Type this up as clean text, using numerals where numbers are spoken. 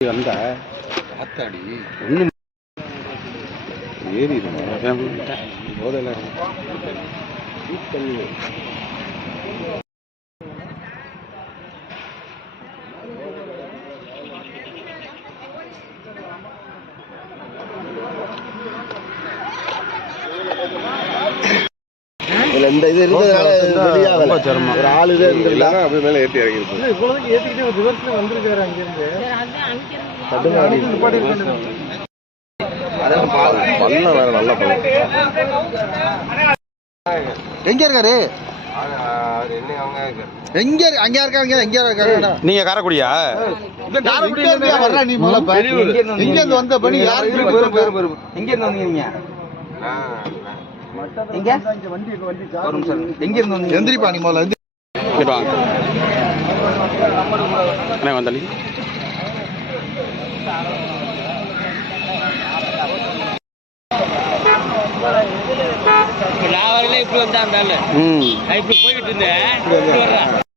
வந்த ஆத்தாடி ஒன்றும் ஏறி போதையில் இந்த இது இருக்கிறதுனால ஒரு ஆளு அப்படி மேலே ஏற்றி இறங்கிருப்போம். இப்போதைக்கு ஏற்றிக்கிட்டே ரிவர்ஸ்ல வந்திருக்காரு அங்கிருந்து. எங்க இருக்காரு? நீங்க காரைக்குடியா? எங்க இருந்து வந்த பணி யாருக்கு எங்க இருந்து வந்தீங்க? எங்க இருந்து எந்திரிப்பா நீ முதல்ல வந்தாலி நான் வரல இப்படி வந்தா இருந்தாலும் இப்படி போய்கிட்டு இருந்தேன்.